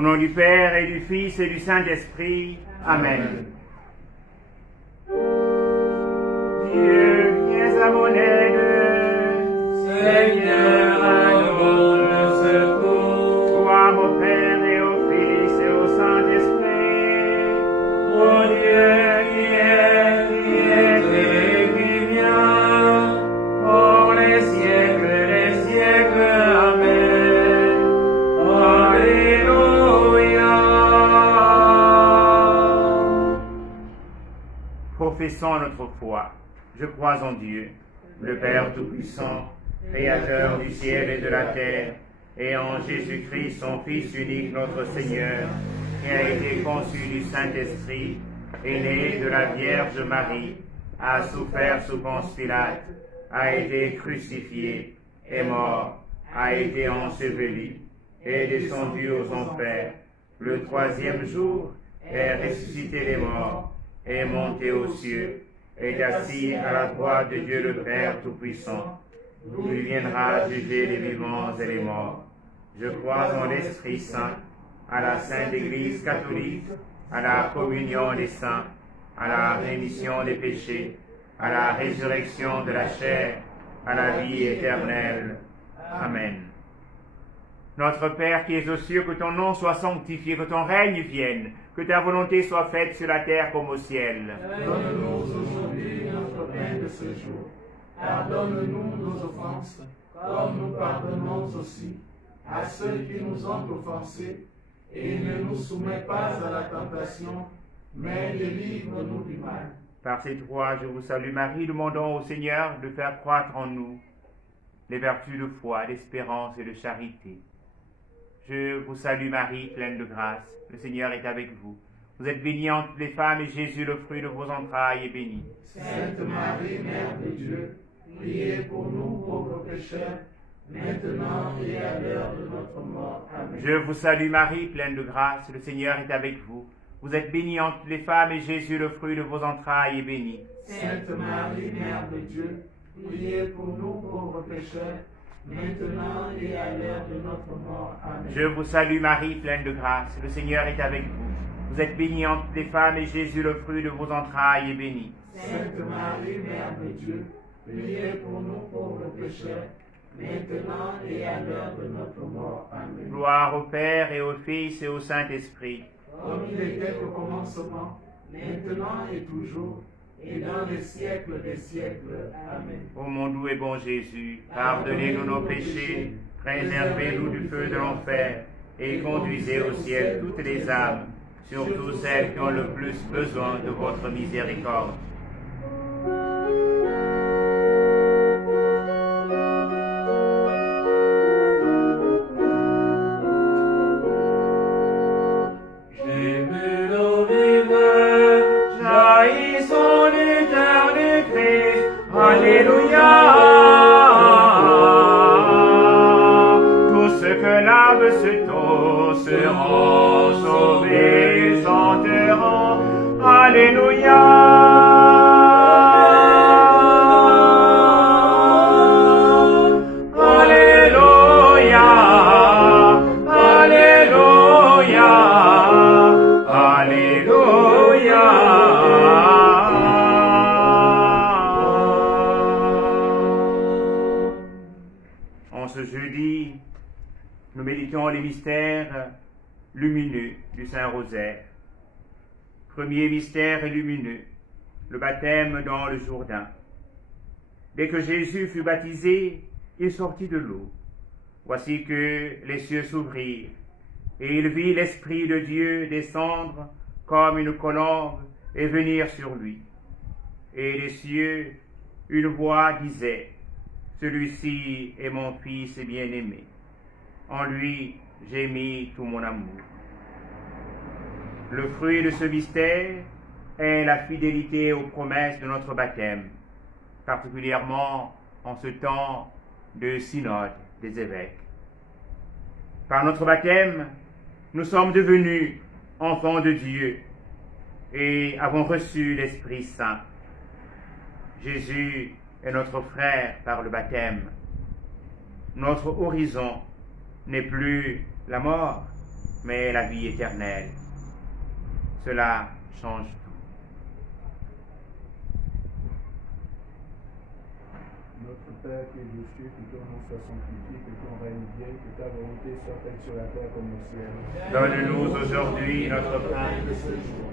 Au nom du Père et du Fils et du Saint-Esprit. Amen. Dieu, viens à mon aide. Seigneur, à mon secours. Gloire au Père et au Fils et au Saint-Esprit. Ô Dieu qui est et qui vient, pour les siècles des siècles. Amen. Alléluia. Professons notre foi. Je crois en Dieu, le Père Tout-Puissant, Créateur du ciel et de la terre, et en Jésus-Christ, son Fils unique, notre Seigneur, qui a été conçu du Saint-Esprit, est né de la Vierge Marie, a souffert sous Ponce Pilate, a été crucifié, est mort, a été enseveli, est descendu aux enfers. Le troisième jour, est ressuscité des morts, est monté aux cieux, est assis à la droite de Dieu le Père Tout-Puissant, d'où il viendra juger les vivants et les morts. Je crois en l'Esprit Saint, à la Sainte Église catholique, à la communion des saints, à la rémission des péchés, à la résurrection de la chair, à la vie éternelle. Amen. Notre Père qui es aux cieux, que ton nom soit sanctifié, que ton règne vienne, que ta volonté soit faite sur la terre comme au ciel. Donne-nous aujourd'hui notre pain de ce jour. Pardonne-nous nos offenses, comme nous pardonnons aussi à ceux qui nous ont offensés, et ne nous soumets pas à la tentation, mais délivre-nous du mal. Par ces trois, je vous salue Marie, demandons au Seigneur de faire croître en nous les vertus de foi, d'espérance et de charité. Je vous salue Marie, pleine de grâce, le Seigneur est avec vous. Vous êtes bénie entre les femmes et Jésus, le fruit de vos entrailles, est béni. Sainte Marie, Mère de Dieu, priez pour nous pauvres pécheurs, maintenant et à l'heure de notre mort. Amen. Je vous salue Marie, pleine de grâce, le Seigneur est avec vous. Vous êtes bénie entre les femmes et Jésus, le fruit de vos entrailles, est béni. Sainte Marie, Mère de Dieu, priez pour nous pauvres pécheurs, maintenant et à l'heure de notre mort. Amen. Je vous salue Marie, pleine de grâce, le Seigneur est avec vous. Vous êtes bénie entre les femmes et Jésus, le fruit de vos entrailles, est béni. Sainte Marie, Mère de Dieu, priez pour nous pauvres pécheurs, maintenant et à l'heure de notre mort. Amen. Gloire au Père et au Fils et au Saint-Esprit. Comme il était au commencement, maintenant et toujours, et dans les siècles des siècles. Amen. Ô mon doux et bon Jésus, pardonnez-nous nos péchés, préservez-nous du feu de l'enfer, et conduisez au ciel toutes les âmes, surtout celles qui ont le plus besoin de votre miséricorde. Jésus nous vivant, jaillissons du cœur du Christ. Alléluia. Tous ceux que lave ce taux seront sauvés et chanteront. Alléluia. Alléluia. Alléluia. Alléluia. En ce jeudi, nous méditons les mystères lumineux du Saint-Rosaire. Premier mystère lumineux, le baptême dans le Jourdain. Dès que Jésus fut baptisé, il sortit de l'eau. Voici que les cieux s'ouvrirent, et il vit l'Esprit de Dieu descendre comme une colombe et venir sur lui. Et les cieux, une voix disait, « Celui-ci est mon Fils bien-aimé. En lui, j'ai mis tout mon amour. » Le fruit de ce mystère est la fidélité aux promesses de notre baptême, particulièrement en ce temps de synode des évêques. Par notre baptême, nous sommes devenus enfants de Dieu et avons reçu l'Esprit Saint. Jésus est notre frère par le baptême. Notre horizon n'est plus la mort, mais la vie éternelle. Cela change tout. Notre Père qui est aux cieux, que ton nom soit sanctifié, que ton règne vienne, que ta volonté soit faite sur la terre comme au ciel. Donne-nous aujourd'hui notre pain de ce jour.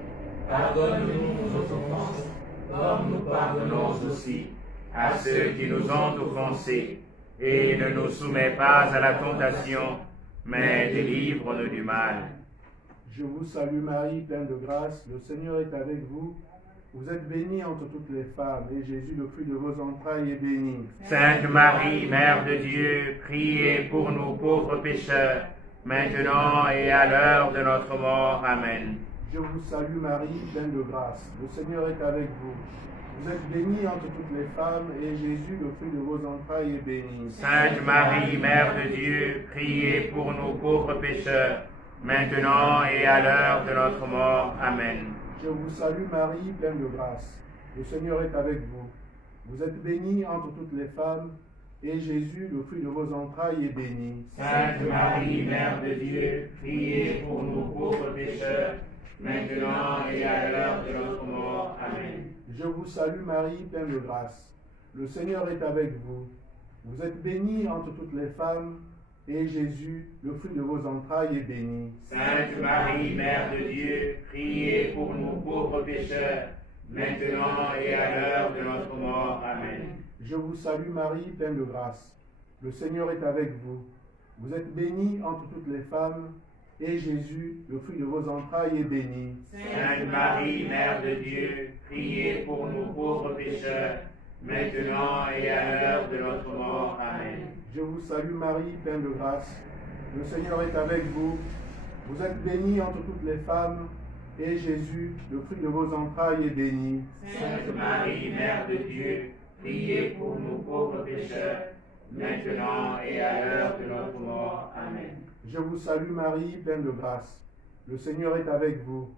Pardonne-nous nos offenses, comme nous pardonnons aussi à ceux qui nous ont offensés, et ne nous soumets pas à la tentation, mais délivre-nous du mal. Je vous salue Marie, pleine de grâce, le Seigneur est avec vous. Vous êtes bénie entre toutes les femmes, et Jésus, le fruit de vos entrailles, est béni. Sainte Marie, Mère de Dieu, priez pour nous pauvres pécheurs, maintenant et à l'heure de notre mort. Amen. Je vous salue Marie, pleine de grâce, le Seigneur est avec vous. Vous êtes bénie entre toutes les femmes, et Jésus, le fruit de vos entrailles, est béni. Sainte Marie, Mère de Dieu, priez pour nous pauvres pécheurs, maintenant et à l'heure de notre mort. Amen. Je vous salue Marie, pleine de grâce, le Seigneur est avec vous. Vous êtes bénie entre toutes les femmes, et Jésus, le fruit de vos entrailles, est béni. Sainte Marie, Mère de Dieu, priez pour nous pauvres pécheurs, maintenant et à l'heure de notre mort. Amen. Je vous salue Marie, pleine de grâce. Le Seigneur est avec vous. Vous êtes bénie entre toutes les femmes, et Jésus, le fruit de vos entrailles, est béni. Sainte Marie, Mère de Dieu, priez pour nous pauvres pécheurs, maintenant et à l'heure de notre mort. Amen. Je vous salue Marie, pleine de grâce. Le Seigneur est avec vous. Vous êtes bénie entre toutes les femmes, et Jésus, le fruit de vos entrailles, est béni. Sainte Marie, Mère de Dieu, priez pour nous pauvres pécheurs, maintenant et à l'heure de notre mort. Amen. Je vous salue Marie, pleine de grâce. Le Seigneur est avec vous. Vous êtes bénie entre toutes les femmes, et Jésus, le fruit de vos entrailles, est béni. Sainte Marie, Mère de Dieu, priez pour nous pauvres pécheurs, maintenant et à l'heure de notre mort. Amen. Je vous salue Marie, pleine de grâce. Le Seigneur est avec vous.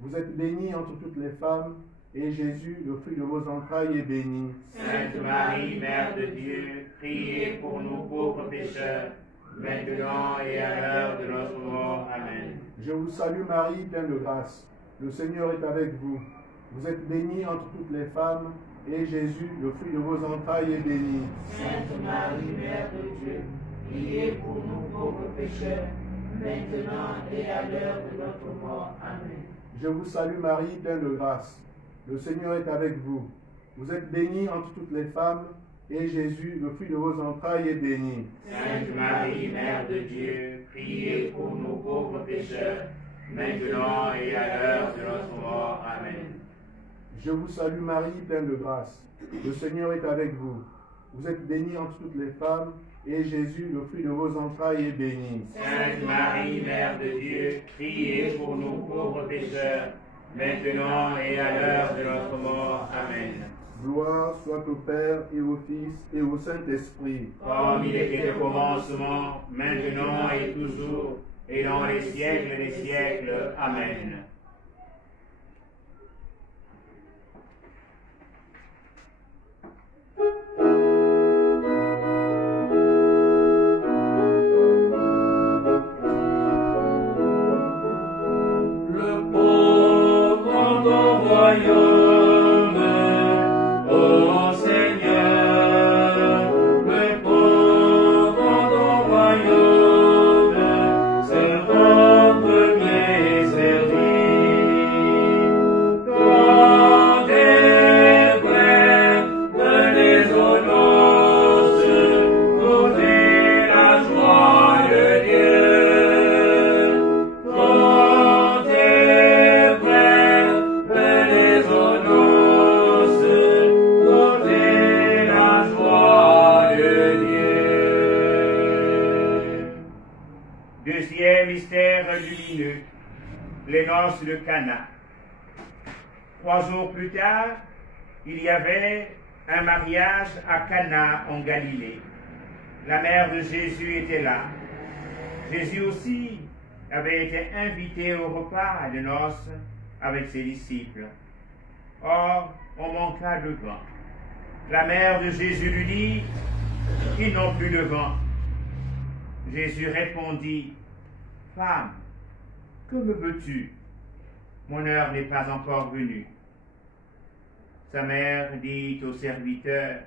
Vous êtes bénie entre toutes les femmes, et Jésus, le fruit de vos entrailles, est béni. Sainte Marie, Mère de Dieu, priez pour nous pauvres pécheurs, maintenant et à l'heure de notre mort. Amen. Je vous salue Marie, pleine de grâce. Le Seigneur est avec vous. Vous êtes bénie entre toutes les femmes, et Jésus, le fruit de vos entrailles, est béni. Sainte Marie, Mère de Dieu, priez pour nous pauvres pécheurs, maintenant et à l'heure de notre mort. Amen. Je vous salue Marie, pleine de grâce. Le Seigneur est avec vous. Vous êtes bénie entre toutes les femmes, et Jésus, le fruit de vos entrailles, est béni. Sainte Marie, Mère de Dieu, priez pour nous pauvres pécheurs, maintenant et à l'heure de notre mort. Amen. Je vous salue Marie, pleine de grâce. Le Seigneur est avec vous. Vous êtes bénie entre toutes les femmes, et Jésus, le fruit de vos entrailles, est béni. Sainte Marie, Mère de Dieu, priez pour nous pauvres pécheurs, maintenant et à l'heure de notre mort. Amen. Gloire soit au Père et au Fils et au Saint-Esprit. Comme il était au commencement, maintenant et toujours, et dans les siècles des siècles. Amen. Le pauvre dans ton royaume, ô Seigneur, le pauvre dans ton royaume, se rendre bien servi. Quand tes frères les honoces, causer la joie de Dieu. Quand tes frères les honoces, causer la joie de Dieu. Deuxième mystère lumineux, les noces de Cana. 3 jours plus tard, il y avait un mariage à Cana en Galilée. La mère de Jésus était là. Jésus aussi avait été invité au repas de noces avec ses disciples. Or, on manqua de vin. La mère de Jésus lui dit, « Ils n'ont plus de vin. » Jésus répondit, « Femme, Que me veux-tu? Mon heure n'est pas encore venue. Sa mère dit au serviteur,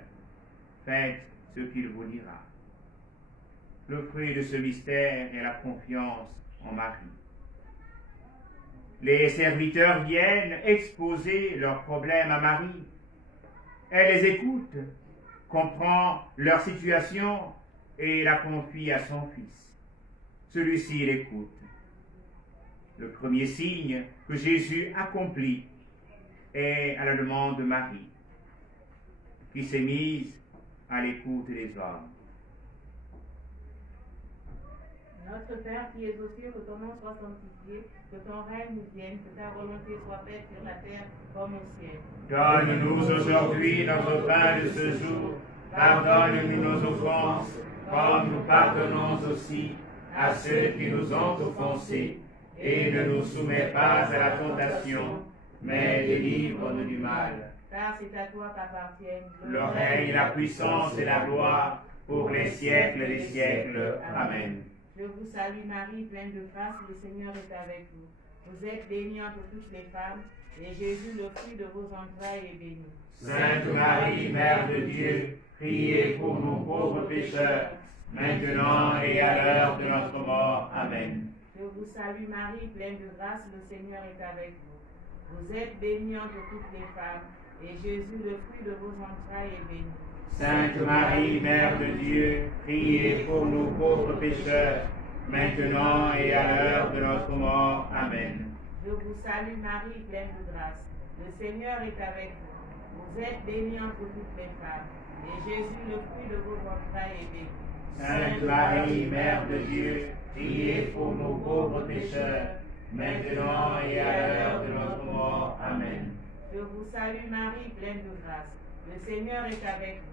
faites ce qu'il vous dira. Le fruit de ce mystère est la confiance en Marie. Les serviteurs viennent exposer leurs problèmes à Marie. Elle les écoute, comprend leur situation et la confie à son fils. Celui-ci l'écoute. Le premier signe que Jésus accomplit est à la demande de Marie, qui s'est mise à l'écoute des hommes. Notre Père qui es aux cieux, que ton nom soit sanctifié, que ton règne vienne, que ta volonté soit faite sur la terre comme au ciel. Donne-nous aujourd'hui notre pain de ce jour. Pardonne-nous nos offenses, comme nous pardonnons aussi à ceux qui nous ont offensés. Et ne nous soumets pas à la tentation, mais délivre-nous du mal. Car c'est à toi qu'appartiennent le règne, la puissance et la gloire pour les siècles des siècles. Amen. Je vous salue Marie, pleine de grâce, le Seigneur est avec vous. Vous êtes bénie entre toutes les femmes, et Jésus, le fruit de vos entrailles, est béni. Sainte Marie, Mère de Dieu, priez pour nous pauvres pécheurs, maintenant et à l'heure de notre mort. Amen. Je vous salue Marie, pleine de grâce, le Seigneur est avec vous. Vous êtes bénie entre toutes les femmes, et Jésus, le fruit de vos entrailles, est béni. Sainte Marie, Mère de Dieu, priez pour nous pauvres pécheurs, maintenant et à l'heure de notre mort. Amen. Je vous salue Marie, pleine de grâce. Le Seigneur est avec vous. Vous êtes bénie entre toutes les femmes, et Jésus, le fruit de vos entrailles, est béni. Sainte Marie, Mère de Dieu, priez pour nous pauvres pécheurs, maintenant et à l'heure de notre mort. Amen. Je vous salue Marie, pleine de grâce. Le Seigneur est avec vous.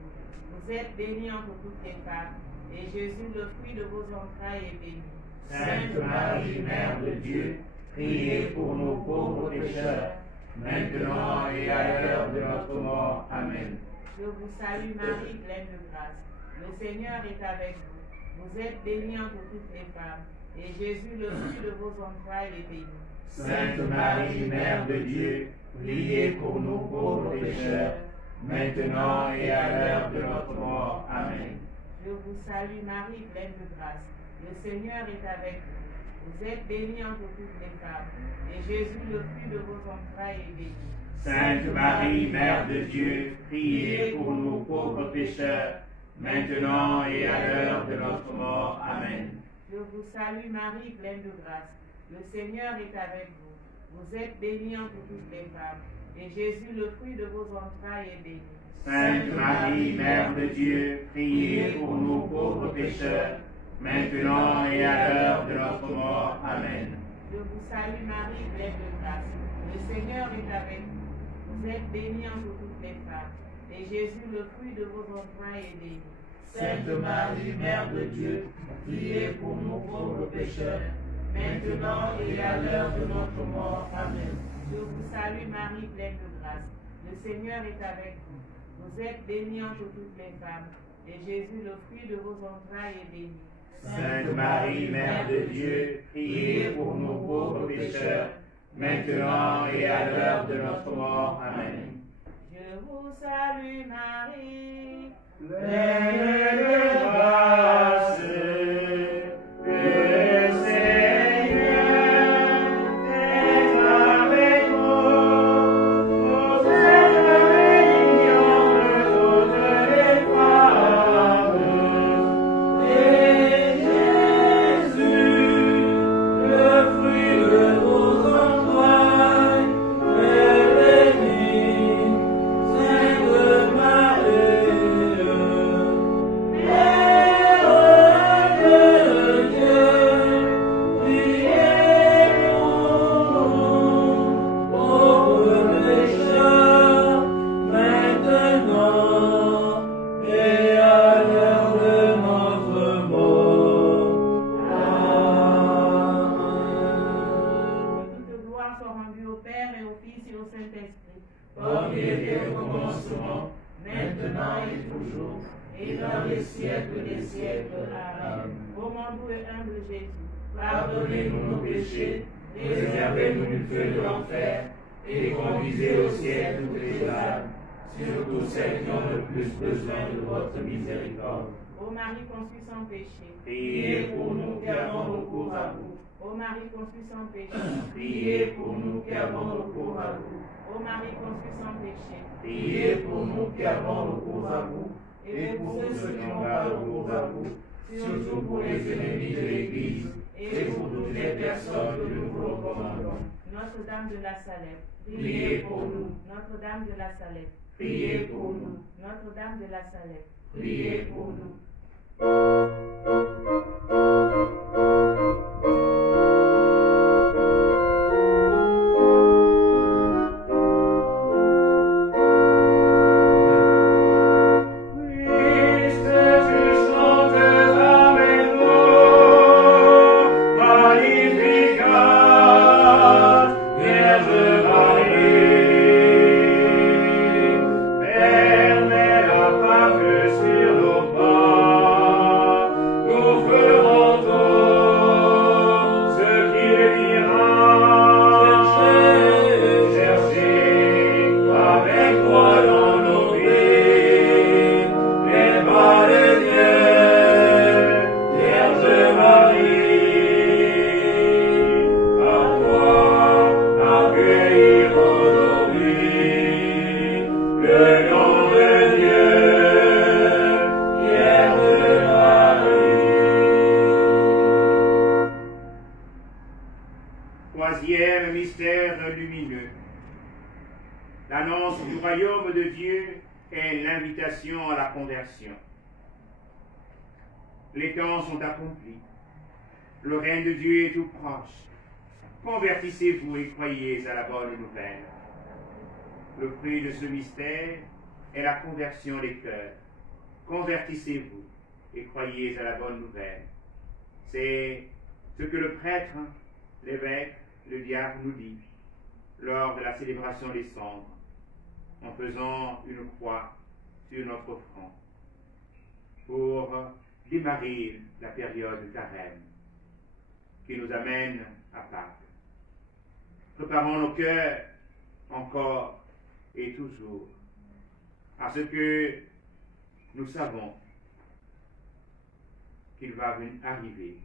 Vous êtes bénie entre toutes les femmes, et Jésus, le fruit de vos entrailles, est béni. Sainte Marie, Mère de Dieu, priez pour nous pauvres pécheurs, maintenant et à l'heure de notre mort. Amen. Je vous salue Marie, pleine de grâce. Le Seigneur est avec vous. Vous êtes bénie entre toutes les femmes, et Jésus, le fruit de vos entrailles, est béni. Sainte Marie, Mère de Dieu, priez pour nous pauvres pécheurs, maintenant et à l'heure de notre mort. Amen. Je vous salue Marie, pleine de grâce. Le Seigneur est avec vous. Vous êtes bénie entre toutes les femmes, et Jésus, le fruit de vos entrailles, est béni. Sainte Marie, Mère de Dieu, priez pour nous pauvres pécheurs, maintenant et à l'heure de notre mort. Amen. Je vous salue Marie, pleine de grâce. Le Seigneur est avec vous. Vous êtes bénie entre toutes les femmes, et Jésus, le fruit de vos entrailles, est béni. Sainte Marie, Mère de Dieu, priez pour nous pauvres pécheurs, maintenant et à l'heure de notre mort. Amen. Je vous salue Marie, pleine de grâce. Le Seigneur est avec vous. Vous êtes bénie entre toutes les femmes, et Jésus, le fruit de vos entrailles, est béni. Sainte Marie, Mère de Dieu, priez pour nous pauvres pécheurs, maintenant et à l'heure de notre mort. Amen. Je vous salue Marie, pleine de grâce. Le Seigneur est avec vous. Vous êtes bénie entre toutes les femmes, et Jésus, le fruit de vos entrailles, est béni. Sainte Marie, Mère de Dieu, priez pour nous pauvres pécheurs, maintenant et à l'heure de notre mort. Amen. Je vous salue Marie, pleine de grâce, le Seigneur est avec vous. Vous êtes bénie entre toutes les femmes, et Jésus, le fruit de vos entrailles, est béni. Sainte Marie, comme il était au commencement, maintenant et toujours, et dans les siècles des siècles. Amen. Ô mon doux et humble Jésus, Pardonnez-nous nos péchés, Préservez-nous du feu de l'enfer et conduisez au ciel toutes les âmes, surtout celles qui ont le plus besoin de votre miséricorde. Ô Marie conçue sans péché, Priez pour nous qui avons recours à vous. ô Marie conçue sans péché, Priez pour nous qui avons recours à vous. ô Marie conçue sans péché, Priez pour nous qui avons recours à vous. et Pour ceux qui n'ont pas recours à vous, surtout pour les ennemis de l'Église et pour toutes les personnes que nous vous recommandons. Notre-Dame de la Salette, Priez pour nous. Notre-Dame de la Salette, Priez pour nous. Notre-Dame de la Salette. Priez pour nous. Troisième mystère lumineux. L'annonce du royaume de Dieu et l'invitation à la conversion. Les temps sont accomplis. Le règne de Dieu est tout proche. Convertissez-vous et croyez à la bonne nouvelle. Le fruit de ce mystère est la conversion des cœurs. Convertissez-vous et croyez à la bonne nouvelle. C'est ce que le prêtre, l'évêque, le diacre nous dit lors de la célébration des cendres, en faisant une croix sur notre front pour démarrer la période de carême qui nous amène à Pâques. Préparons nos cœurs encore et toujours à ce que nous savons qu'il va arriver.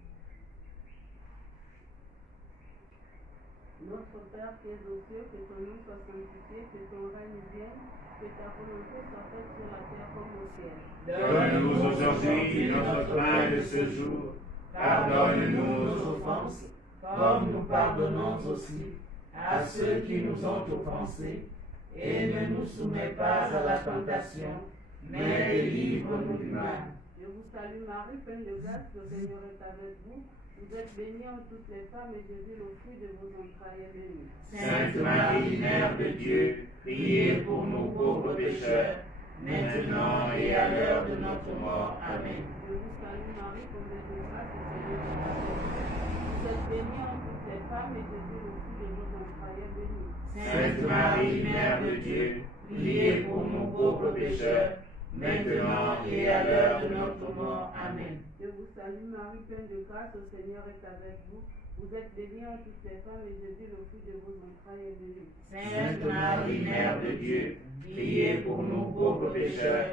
Notre Père qui es aux cieux, que ton nom soit sanctifié, que ton règne vienne, que ta volonté soit faite sur la terre comme au ciel. Donne-nous aujourd'hui notre pain de ce jour. Pardonne-nous nos offenses, comme nous pardonnons aussi à ceux qui nous ont offensés, et ne nous soumets pas à la tentation, mais délivre-nous du mal. Je vous salue Marie, pleine de grâce, le Seigneur est avec vous. Vous êtes bénie entre toutes les femmes, et Jésus, le fruit de vos entrailles, est béni. Sainte Marie, Mère de Dieu, priez pour nous pauvres pécheurs, maintenant et à l'heure de notre mort. Amen. Je vous salue Marie, pleine de grâce, le Seigneur est avec vous. Vous êtes bénie entre toutes les femmes, et Jésus, le fruit de vos entrailles, est béni. Sainte Marie, Mère de Dieu, priez pour nous pauvres pécheurs, maintenant et à l'heure de notre mort. Amen. Je vous salue Marie, pleine de grâce, le Seigneur est avec vous. Vous êtes bénie entre toutes les femmes, et Jésus, le fruit de vos entrailles, est béni. Sainte Marie, Mère de Dieu, priez pour nous pauvres pécheurs,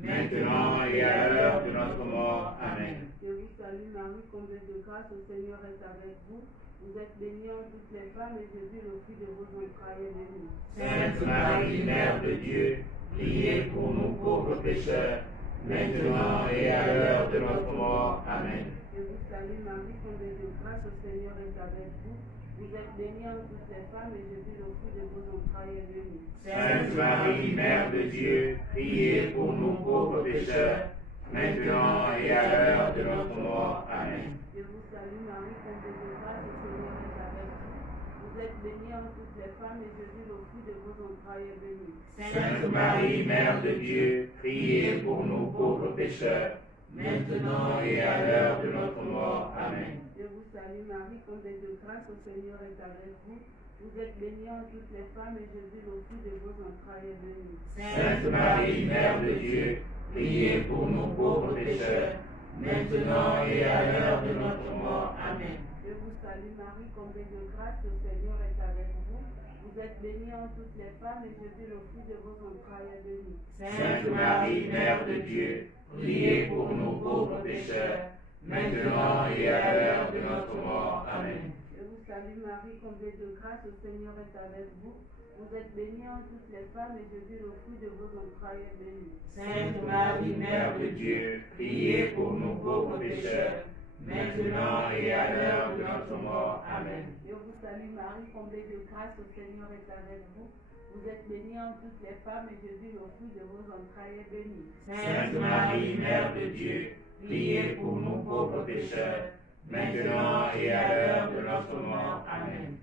maintenant et à l'heure de notre mort. Amen. Je vous salue Marie, comblée de grâce, le Seigneur est avec vous. Vous êtes bénie entre toutes les femmes, et Jésus, le fruit de vos entrailles, est béni. Sainte Marie, Mère de Dieu, priez pour nous pauvres pécheurs, maintenant et à l'heure de notre mort. Amen. Je vous salue Marie, comblée de grâce, le Seigneur est avec vous. Vous êtes bénie entre toutes les femmes, et Jésus, le fruit de vos entrailles, est béni. Sainte Marie, Mère de Dieu, priez pour nous pauvres pécheurs, maintenant et à l'heure de notre mort. Amen. Je vous salue Marie, comblée de grâce, le Seigneur est avec vous. Vous êtes bénie entre toutes les femmes, et Jésus, le fruit de vos entrailles, est béni. Sainte Marie, Mère de Dieu, priez pour nous pauvres pécheurs, maintenant et à l'heure de notre mort. Amen. Je vous salue Marie, comblée de grâce, le Seigneur est avec vous. Vous êtes bénie entre toutes les femmes, et Jésus, le fruit de vos entrailles, est béni. Sainte Marie, Mère de Dieu, priez pour nous pauvres pécheurs, maintenant et à l'heure de notre mort. Amen. Je Je vous salue Marie, comblée de grâce, le Seigneur est avec vous. Vous êtes bénie entre toutes les femmes et Jésus, le fruit de vos entrailles, est béni. Sainte Marie, Mère de Dieu, priez pour nous pauvres pécheurs, maintenant et à l'heure de notre mort. Amen. Je vous salue Marie, comblée de grâce, le Seigneur est avec vous. Vous êtes bénie entre toutes les femmes et Jésus, le fruit de vos entrailles, est béni. Sainte Marie, Mère de Dieu, priez pour nous pauvres pécheurs, maintenant et à l'heure de notre mort. Amen. Je vous salue Marie, comblée de grâce, le Seigneur est avec vous. Vous êtes bénie entre toutes les femmes et Jésus, le fruit de vos entrailles, est béni. Sainte Marie, Mère de Dieu, priez pour nous pauvres pécheurs, maintenant et à l'heure de notre mort. Amen.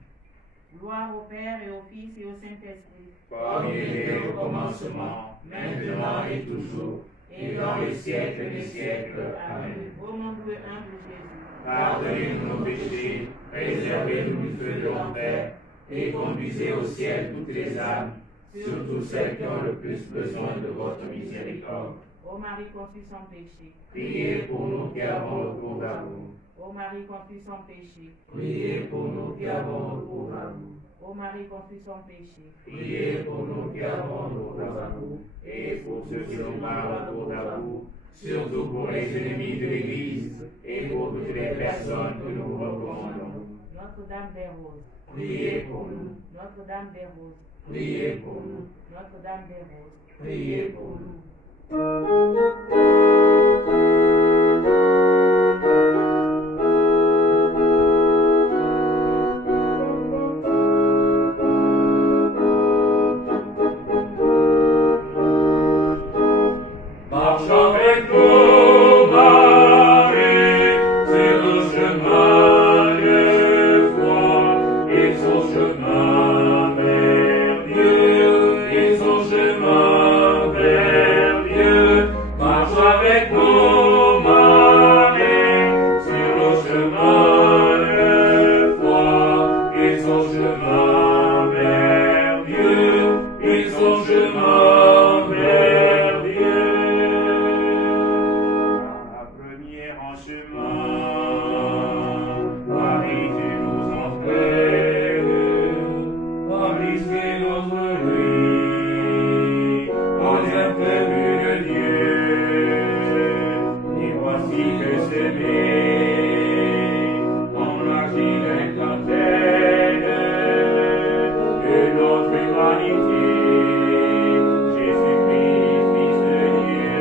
Gloire au Père et au Fils et au Saint-Esprit. Comme il était au commencement, maintenant et toujours, et dans les siècles des siècles. Amen. Ô mon doux et humble Jésus, Pardonnez-nous nos péchés, préservez-nous du feu de l'enfer, et conduisez au ciel toutes les âmes, surtout celles qui ont le plus besoin de votre miséricorde. ô Marie conçue sans péché, Priez pour nous qui avons recours à vous. ô Marie conçue sans péché, Priez pour nous qui avons recours à vous. ô Marie conçue sans péché, Priez pour nous qui avons recours à vous, et pour ceux qui ont mal recours à vous, surtout pour les ennemis de l'Église, et pour toutes les personnes que nous recommandons. Notre-Dame des Roses, Priez pour nous. Notre-Dame des Roses, Priez pour nous. Notre-Dame des Roses. Priez pour nous. Marche avec nous, Marie, c'est le chemin de foi, et son chemin vers Dieu, et son chemin vers Dieu. Marche avec nous, Marie, sur le chemin de foi, et son chemin vers Dieu, et son chemin vers Dieu. La première en chemin, Marie, tu nous entraînes, Marie, c'est notre nuit, aux imprévus de Dieu. Et voici que s'aimer, en l'argile incantaine de notre humanité, Jésus-Christ, Fils de Dieu.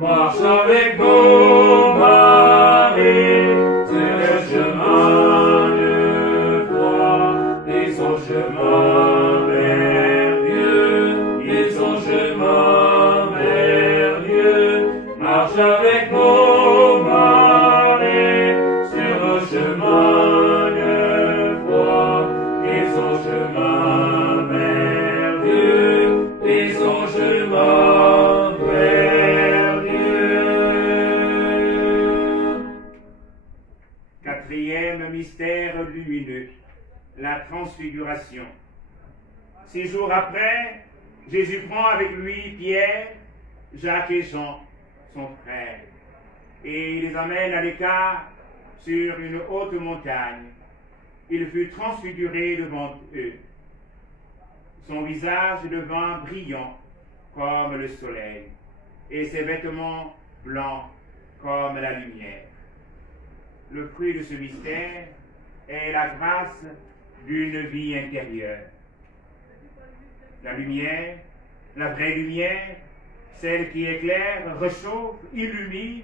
Marche avec nous, Marie, c'est le chemin de foi, et son chemin vers Dieu, et son chemin vers Dieu. Marche avec nous, Marie, sur le chemin de foi, et son chemin vers Dieu, et son chemin vers Dieu. Quatrième mystère lumineux, la transfiguration. 6 jours après, Jésus prend avec lui Pierre, Jacques et Jean, son frère, et il les amène à l'écart sur une haute montagne. Il fut transfiguré devant eux. Son visage devint brillant comme le soleil, et ses vêtements blancs comme la lumière. Le fruit de ce mystère est la grâce d'une vie intérieure. La lumière, la vraie lumière, celle qui éclaire, réchauffe, illumine,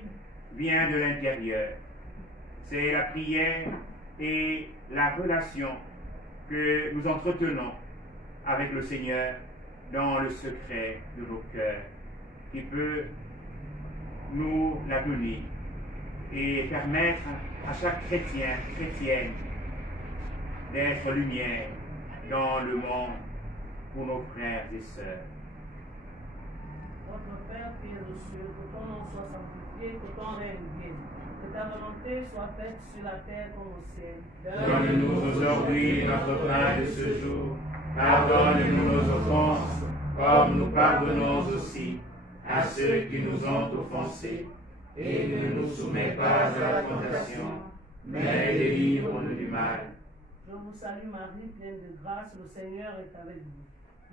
vient de l'intérieur. C'est la prière et la relation que nous entretenons avec le Seigneur dans le secret de nos cœurs qui peut nous la donner et permettre à chaque chrétien, chrétienne, d'être lumière dans le monde pour nos frères et sœurs. Notre Père qui es aux cieux, que ton nom soit sanctifié, que ton règne vienne, que ta volonté soit faite sur la terre comme au ciel. Donne-nous aujourd'hui notre pain de ce jour. Pardonne-nous nos offenses, comme nous pardonnons aussi à ceux qui nous ont offensés. Et ne nous soumets pas à la tentation, mais délivre-nous du mal. Je vous salue Marie, pleine de grâce, le Seigneur est avec vous.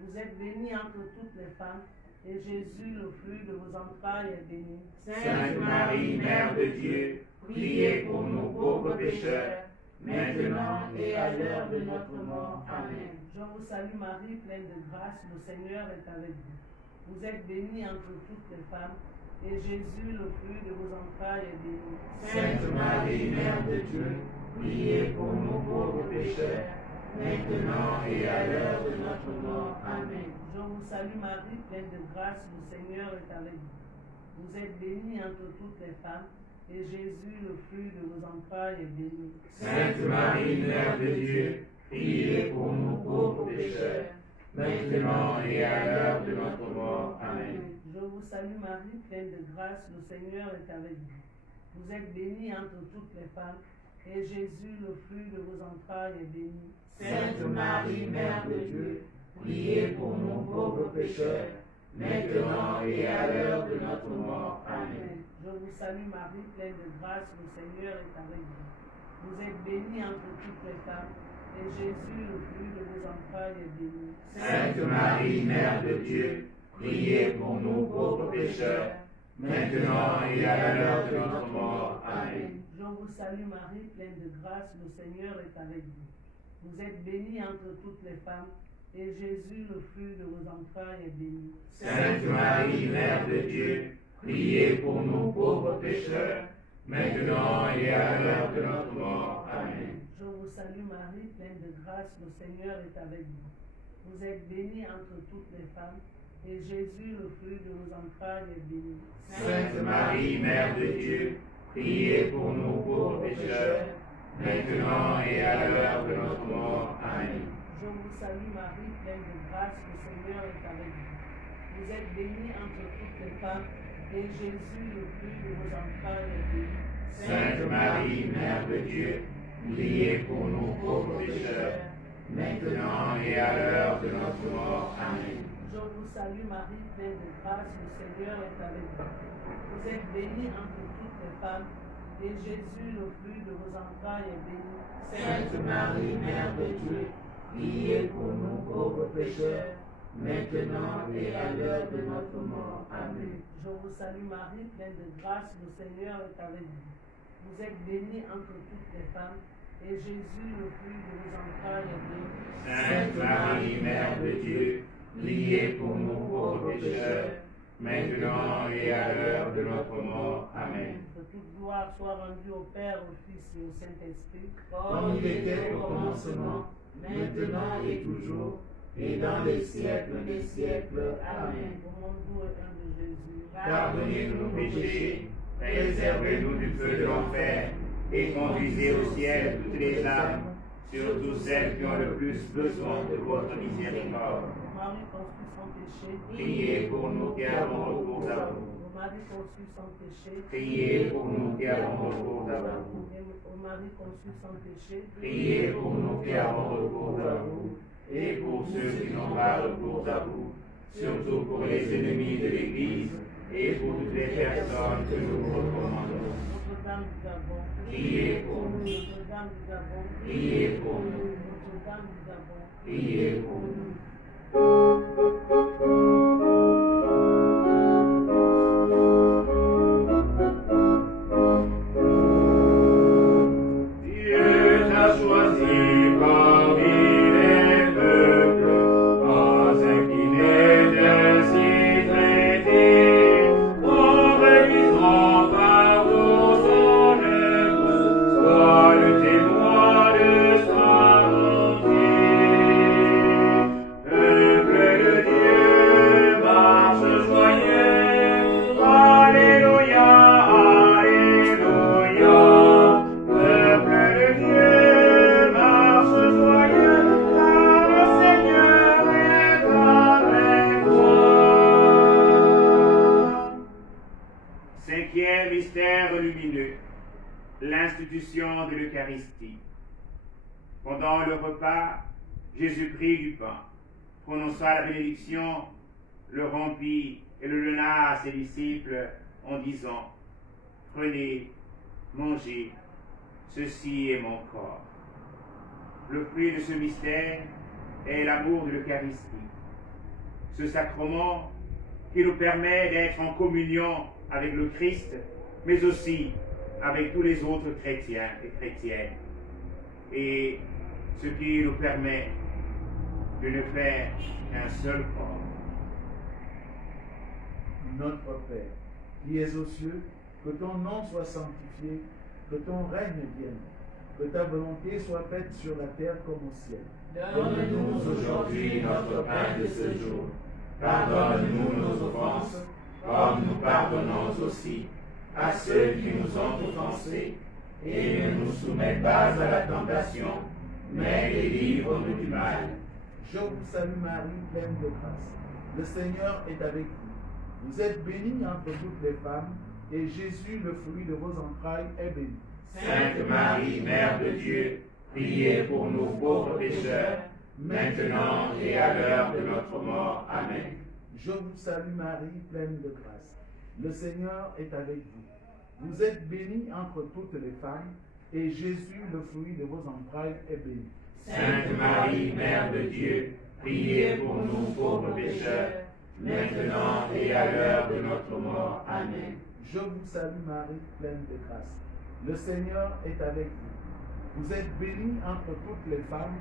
Vous êtes bénie entre toutes les femmes, et Jésus, le fruit de vos entrailles, est béni. Sainte Marie, Mère de Dieu, priez pour nous pauvres pécheurs, maintenant et à l'heure de notre mort. Amen. Je vous salue Marie, pleine de grâce, le Seigneur est avec vous. Vous êtes bénie entre toutes les femmes, et Jésus, le fruit de vos entrailles, est béni. Sainte Marie, Mère de Dieu, priez pour nous pauvres pécheurs, maintenant et à l'heure de notre mort. Amen. Je vous salue Marie, pleine de grâce, le Seigneur est avec vous. Vous êtes bénie entre toutes les femmes, et Jésus, le fruit de vos entrailles, est béni. Sainte Marie, Mère de Dieu, priez pour nous pauvres pécheurs, maintenant et à l'heure de notre mort. Amen. Je vous salue Marie, pleine de grâce, le Seigneur est avec vous. Vous êtes bénie entre toutes les femmes, et Jésus, le fruit de vos entrailles, est béni. Sainte Marie, Mère de Dieu, priez pour nous pauvres pécheurs, maintenant et à l'heure de notre mort. Amen. Je vous salue Marie, pleine de grâce, le Seigneur est avec vous. Vous êtes bénie entre toutes les femmes, et Jésus, le fruit de vos entrailles, est béni. Sainte Marie, Mère de Dieu, priez pour nous pauvres pécheurs, maintenant et à l'heure de notre mort. Amen. Je vous salue Marie, pleine de grâce, le Seigneur est avec vous. Vous êtes bénie entre toutes les femmes, et Jésus, le fruit de vos entrailles, est béni. Sainte Marie, Mère de Dieu, priez pour nous pauvres pécheurs, maintenant et à l'heure de notre mort. Amen. Je vous salue Marie, pleine de grâce, le Seigneur est avec vous. Vous êtes bénie entre toutes les femmes, et Jésus, le fruit de vos entrailles, est béni. Sainte Marie, Mère de Dieu, priez pour nous pauvres pécheurs, maintenant et à l'heure de notre mort. Amen. Je vous salue Marie, pleine de grâce, le Seigneur est avec vous. Vous êtes bénie entre toutes les femmes, et Jésus, le fruit de vos entrailles, est béni. Sainte Marie, Mère de Dieu, priez pour nous pauvres pécheurs, maintenant et à l'heure de notre mort. Amen. Je vous salue Marie, pleine de grâce, le Seigneur est avec vous. Vous êtes bénie entre toutes les femmes, et Jésus, le fruit de vos entrailles, est béni. Sainte Marie, Mère de Dieu, priez pour nous pauvres pécheurs, maintenant et à l'heure de notre mort. Amen. Je vous salue Marie, pleine de grâce, le Seigneur est avec vous. Vous êtes bénie entre toutes les femmes, et Jésus, le fruit de vos entrailles, est béni. Sainte Marie, Mère de Dieu, priez pour nous pauvres pécheurs, maintenant et à l'heure de notre mort. Amen. Que toute gloire soit rendue au Père, au Fils et au Saint-Esprit, Comme il était au commencement, maintenant et toujours, et dans les siècles des siècles. Amen. Au nom doux et un de Jésus. Pardonnez-nous nos péchés, préservez-nous du feu de l'enfer, et conduisez au ciel toutes les âmes, surtout celles qui ont le plus besoin de votre miséricorde. Marie conçue sans péché, Priez pour nous qui avons recours à vous. ô Marie conçue sans péché, Priez pour nous qui avons recours à vous. ô Marie conçue sans péché, Priez pour nous qui avons recours à vous. Et pour ceux qui n'ont pas recours à vous, surtout pour les ennemis de l'Église et pour toutes les personnes que nous recommandons. Notre-Dame du Gabon, Priez pour nous. Notre-Dame du Gabon, Priez pour nous. Notre-Dame du Gabon, Priez pour nous. Dieu t'a choisi parmi les peuples, afin qu'il ait ainsi traité, en réalisant partout son œuvre, soit le témoin de sa bonté. Peuple de Dieu, marche joyeux, Alléluia, Alléluia. Peuple de Dieu, marche joyeux, car le Seigneur est avec toi. Cinquième mystère lumineux, l'institution de l'Eucharistie. Pendant le repas, Jésus prit du pain, prononça la bénédiction, le rompit et le donna à ses disciples en disant: Prenez, mangez, ceci est mon corps. Le fruit de ce mystère est l'amour de l'Eucharistie, ce sacrement qui nous permet d'être en communion avec le Christ, mais aussi avec tous les autres chrétiens et chrétiennes, et ce qui nous permet de ne faire qu'un seul corps. Notre Père, qui es aux cieux, que ton nom soit sanctifié, que ton règne vienne, que ta volonté soit faite sur la terre comme au ciel. Donne-nous aujourd'hui notre pain de ce jour. Pardonne-nous nos offenses, comme nous pardonnons aussi à ceux qui nous ont offensés. Et ne nous soumets pas à la tentation, mais délivre-nous du mal. Je vous salue Marie, pleine de grâce. Le Seigneur est avec vous. Vous êtes bénie entre toutes les femmes, et Jésus, le fruit de vos entrailles, est béni. Sainte Marie, Mère de Dieu, priez pour nous pauvres pécheurs, maintenant et à l'heure de notre mort. Amen. Je vous salue Marie, pleine de grâce. Le Seigneur est avec vous. Vous êtes bénie entre toutes les femmes, et Jésus, le fruit de vos entrailles, est béni. Sainte Marie, Mère de Dieu, priez pour nous pauvres pécheurs, maintenant et à l'heure de notre mort. Amen. Je vous salue Marie, pleine de grâce. Le Seigneur est avec vous. Vous êtes bénie entre toutes les femmes,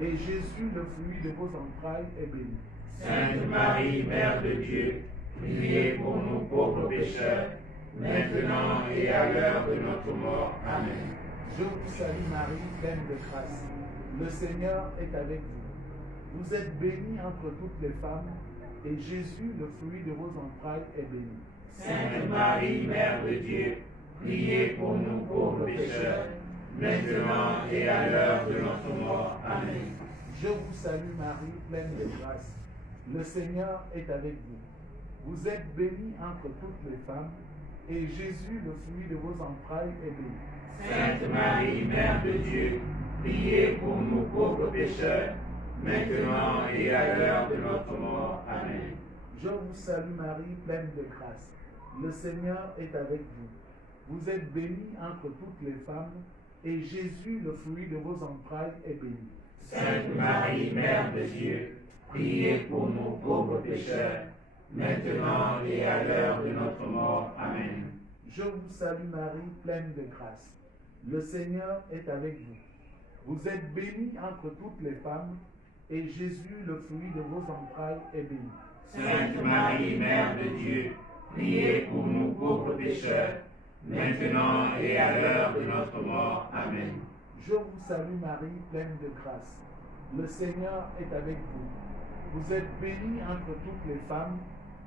et Jésus, le fruit de vos entrailles, est béni. Sainte Marie, Mère de Dieu, priez pour nous pauvres pécheurs, maintenant et à l'heure de notre mort. Amen. Je vous salue Marie, pleine de grâce. Le Seigneur est avec vous. Vous êtes bénie entre toutes les femmes, et Jésus, le fruit de vos entrailles, est béni. Sainte Marie, Mère de Dieu, priez pour nous pauvres pécheurs, maintenant et à l'heure de notre mort. Amen. Je vous salue Marie, pleine de grâce. Le Seigneur est avec vous. Vous êtes bénie entre toutes les femmes, et Jésus, le fruit de vos entrailles, est béni. Sainte Marie, Mère de Dieu, priez pour nous pauvres pécheurs, maintenant et à l'heure de notre mort. Amen. Je vous salue Marie, pleine de grâce. Le Seigneur est avec vous. Vous êtes bénie entre toutes les femmes, et Jésus, le fruit de vos entrailles, est béni. Sainte Marie, Mère de Dieu, priez pour nous pauvres pécheurs, maintenant et à l'heure de notre mort. Amen. Je vous salue Marie, pleine de grâce. Le Seigneur est avec vous. Vous êtes bénie entre toutes les femmes, et Jésus, le fruit de vos entrailles, est béni. Sainte Marie, Mère de Dieu, priez pour nous pauvres pécheurs, maintenant et à l'heure de notre mort. Amen. Je vous salue Marie, pleine de grâce. Le Seigneur est avec vous. Vous êtes bénie entre toutes les femmes,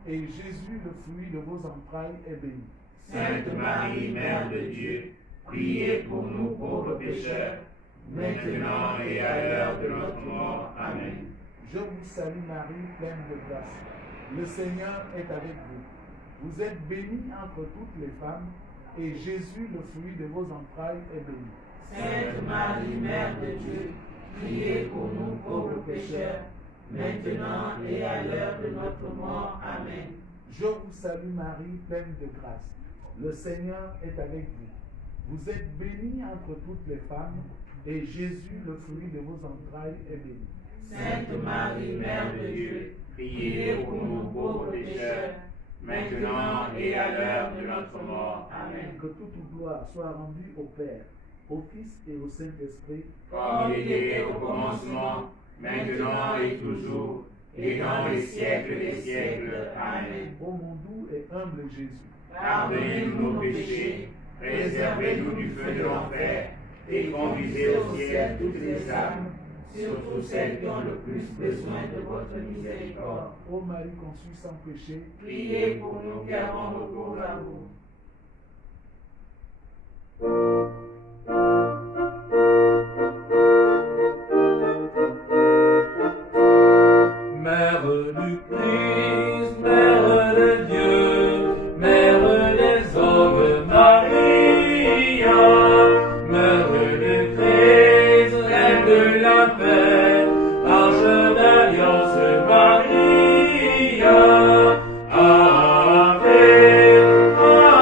et Jésus, le fruit de vos entrailles, est béni. Sainte Marie, Mère de Dieu, priez pour nous pauvres pécheurs, maintenant et à l'heure de notre mort. Amen. Je vous salue Marie, pleine de grâce. Le Seigneur est avec vous. Vous êtes bénie entre toutes les femmes, et Jésus, le fruit de vos entrailles, est béni. Sainte Marie, Mère de Dieu, priez pour nous pauvres pécheurs, maintenant et à l'heure de notre mort. Amen. Je vous salue Marie, pleine de grâce. Le Seigneur est avec vous. Vous êtes bénie entre toutes les femmes, et Jésus, le fruit de vos entrailles, est béni. Sainte Marie, Mère de Dieu, priez pour nous pauvres pécheurs, maintenant et à l'heure de notre mort. Amen. Que toute gloire soit rendue au Père, au Fils et au Saint-Esprit, comme il était au commencement, maintenant et toujours, et dans les siècles des siècles. Amen. ô mon doux et humble Jésus. Pardonnez-nous nos péchés, préservez-nous du feu de l'enfer, et conduisez au ciel toutes les âmes, surtout celles qui ont le plus besoin de votre miséricorde. Ô Marie conçue sans péché, Priez pour nous qui avons recours à vous. Mère du Christ, Mère de Dieu, Mère des hommes, Maria, Mère du Christ, Reine de la paix, Arche d'alliance, Maria, Ave, Ave.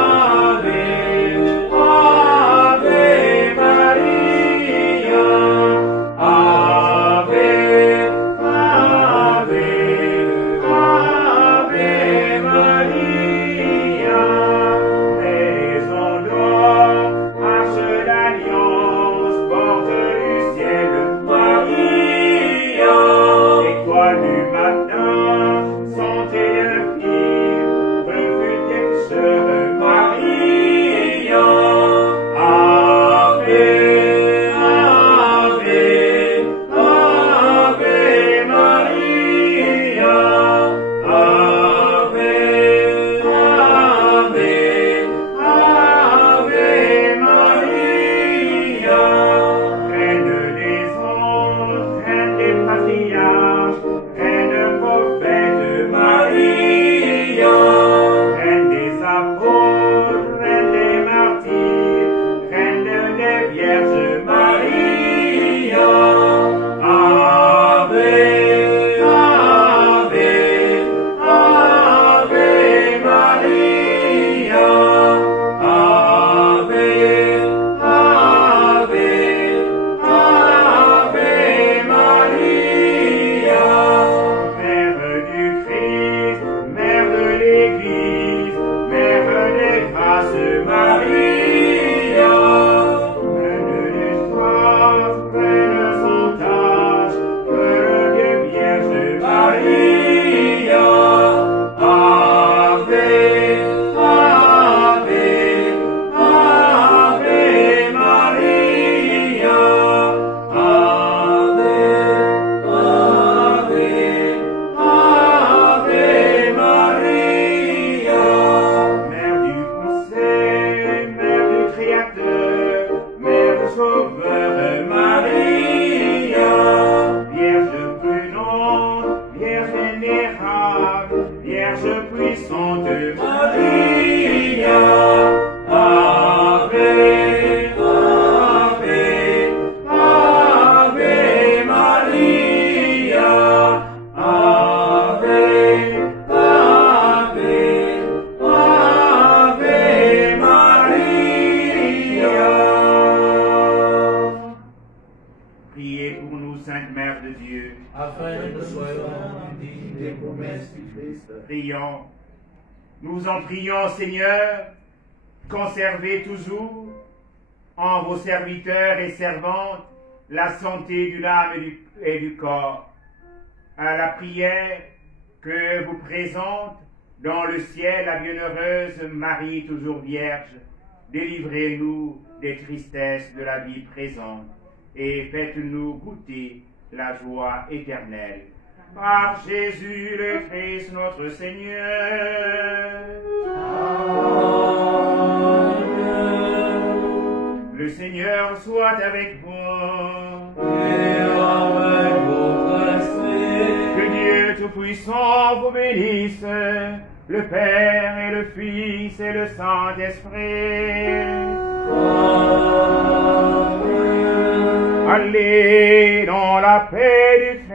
grâce, Maria, pleine d'espoir, pleine sans tâche, pleine Vierge Maria. Ave, Ave, Ave Maria. Ave, Ave, Ave Maria. Mère du conseil, Mère du Créateur, Mère du Sauveur, Maria. Vierge prudente, Vierge vénérable, Vierge puissante, Maria. Ave, Ave, Ave Maria. Ave, Ave, Ave Maria. Priez pour nous, Sainte Mère de Dieu. afin que nous soyons dignes des promesses du Christ. Prions. Nous en prions, Seigneur, conservez toujours en vos serviteurs et servantes la santé de l'âme et du corps. À la prière que vous présente dans le ciel la bienheureuse Marie toujours vierge, délivrez-nous des tristesses de la vie présente et faites-nous goûter la joie éternelle. Par Jésus le Christ notre Seigneur. Amen. Le Seigneur soit avec vous. Et avec votre esprit. Que Dieu Tout-Puissant vous bénisse, le Père et le Fils et le Saint-Esprit. Amen. Allez dans la paix du Christ.